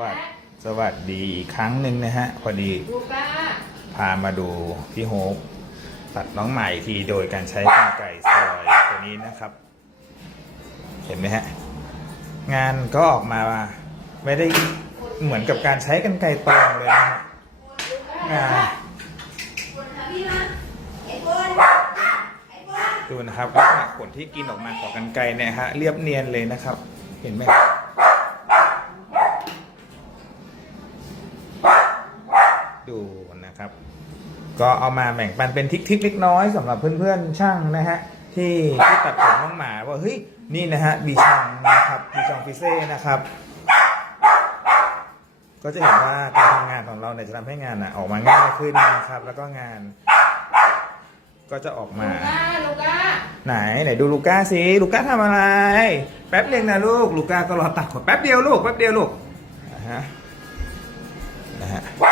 วัสดีสวัสดีอีกครั้งหนึ่งนะฮะ พอดีพามาดูพี่โฮปตัดน้องใหม่ทีโดยการใช้กรรไก่ซอยตัวนี้นะครับ เห็นไหมฮะ งานก็ออกมาไม่ได้เหมือนกับการใช้กรรไกรตรงเลยนะฮะงานดูนะครับลักษณะขนที่กินออกมาของกรรไกรเนี่ยฮะเรียบเนียนเลยนะครับ เห็นไหมครับดู นะครับ ก็เอามาแบ่งปันเป็นทิกทิกๆเล็กน้อยสำหรับเพื่อนๆช่างนะฮะที่ที่ตัดผมน้องหมาว่าเฮ้ยนี่นะฮะบีชองนะครับบีชองฟิเซ่นะครับ ก็จะเห็นว่าการทำงานของเราเนี่ยจะทำให้งานน่ะออกมาง่ายขึ้นนะครับ แล้วก็งาน ก็จะออกมาลูก้าลูก้าไหนไหนดูลูก้าสิลูก้าทำอะไร แป๊บเดียวนะลูกลูก้าก็รอตัดขนแป๊บเดียวลูกแป๊บเดียวลูกนะฮะนะฮะเห็นลัก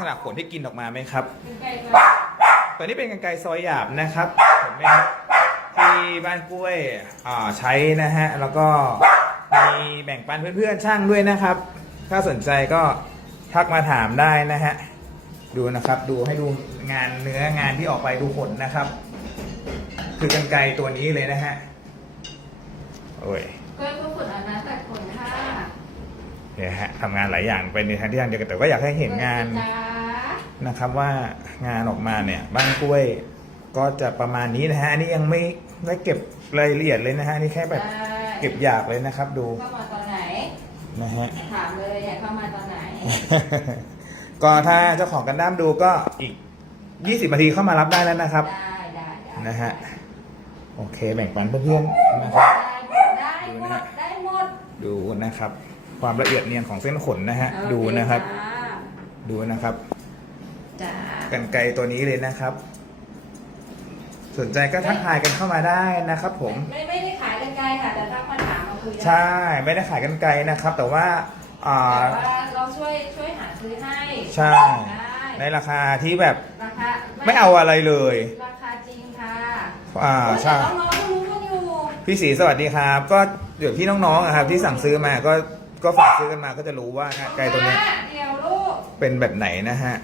ษณะขนที่กินออกมาไหมครับเป็นไก่ก่อนตัวนี้เป็นกรรไกรซอยหยาบนะครับเห็นไหมครับที่บ้านกล้วยอ่าใช้นะฮะแล้วก็มีแบ่งปันเพื่อนๆช่างด้วยนะครับ ถ้าสนใจก็ทักมาถามได้นะฮะดูนะครับดูให้ดูงานเนื้องานที่ออกไปดูขนนะครับ คือกรรไกรตัวนี้เลยนะฮะโอ้ย กล้วยผู้ฝึกอาบน้ำตัดขนค่ะ เนี่ยฮะทำงานหลายอย่างไปในทางที่ทางเดียวกันแต่ว่าอยากให้เห็นงานจ้านะครับว่างานออกมาเนี่ยบ้านกล้วยก็จะประมาณนี้นะฮะอันนี้ยังไม่ได้เก็บรายละเอียดเลยนะฮะอันนี่แค่แบบได้เก็บหยากเลยนะครับ ดูเข้ามาตอนไหนนะฮะถามเลยอยากเข้ามาตอนไหน ก็ถ้าเจ้าของกันด้ามดูก็อีก20นาทีเข้ามารับได้แล้วนะครับได้ได้ได้นะฮะโอเคแบ่งปันเพื่อนๆนะครับได้หมดได้หมดดูนะครับ ความละเอียดเนียนของเส้นขนนะฮะ ดูนะครับ ดูนะครับจ้ากันไกรตัวนี้เลยนะครับ สนใจก็ทักทายกันเข้ามาได้นะครับ ผม ไม่ไม่ได้ขายกันไกลค่ะ แต่ถ้ามาถามมาคุยได้ใช่ ไม่ได้ขายกันไกลนะครับ แต่ว่าอ่าแต่ว่าเราช่วยช่วยหาซื้อให้ ใช่ ในได้ราคาที่แบบราคาไม่เอาอะไรเลย ราคาจริงค่ะ อ่าใช่น้องๆก็รู้กันอยู่พี่สีสวัสดีครับ ก็เดี๋ยวพี่น้องๆอะครับที่สั่งซื้อมาก็ ก็ฝากซื้อกันมาก็จะรู้ว่างานไกลตัวเนี้ยเดี๋ยวลูก เป็นแบบไหนนะฮะ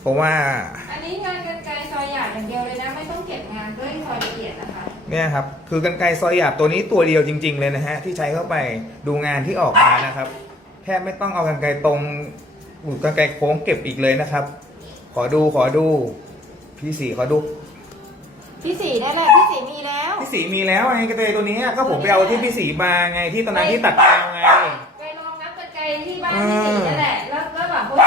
เพราะว่าอันนี้งานกันไกลซอยหยาดอย่างเดียวเลยนะ ไม่ต้องเก็บงานด้วยซอยละเอียดนะคะ เนี่ยครับ คือกันไกรซอยหยาบตัวนี้ตัวเดียวจริง ๆ เลยนะฮะ ที่ใช้เข้าไปดูงานที่ออกมานะครับ แทบไม่ต้องเอากันไกรตรงหรือกันไกรโค้งเก็บอีกเลยนะครับ ขอดูขอดูพี่สีขอดูพี่สีได้เลยพี่สีมีแล้ว พี่สีมีแล้วไงกระเตยตัวนี้ก็ผมไปเอาที่พี่สีมาไงที่ตอนนั้นที่ตัดแนวไง ที่บ้านพี่สีนั่นแหละ แล้วแล้วแบบพวก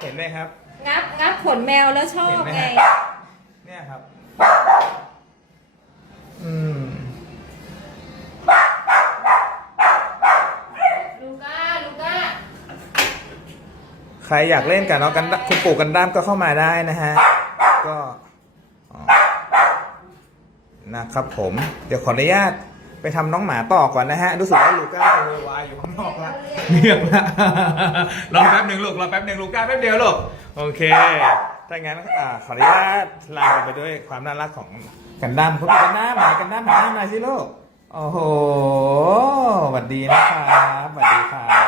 เห็นไหมครับ งับงับขนแมวแล้วชอบเห็นไหมไงฮะเนี่ยครับ อืม ลูก้า ลูก้า ใครอยากเล่นกับน้องกันคุณปู่กันด้ามก็เข้ามาได้นะฮะ ก็อ๋อนะครับผม เดี๋ยวขออนุญาต ไปทำน้องหมาต่อก่อนนะฮะ รู้สึกว่าลูก้าจะโวยวายอยู่ข้างนอกแล้วเงียบละรอแป๊บหนึ่งลูกรอแป๊บหนึ่งลูก้าแป๊บเดียวลูกโอเค ถ้างั้นอ่าขออนุญาตลากันไปด้วยความน่ารักของกันด้ามคุณปู่กันด้ามหมากันด้ามหมาหน่อยสิลูกโอ้โหสวัสดีนะครับสวัสดีครับ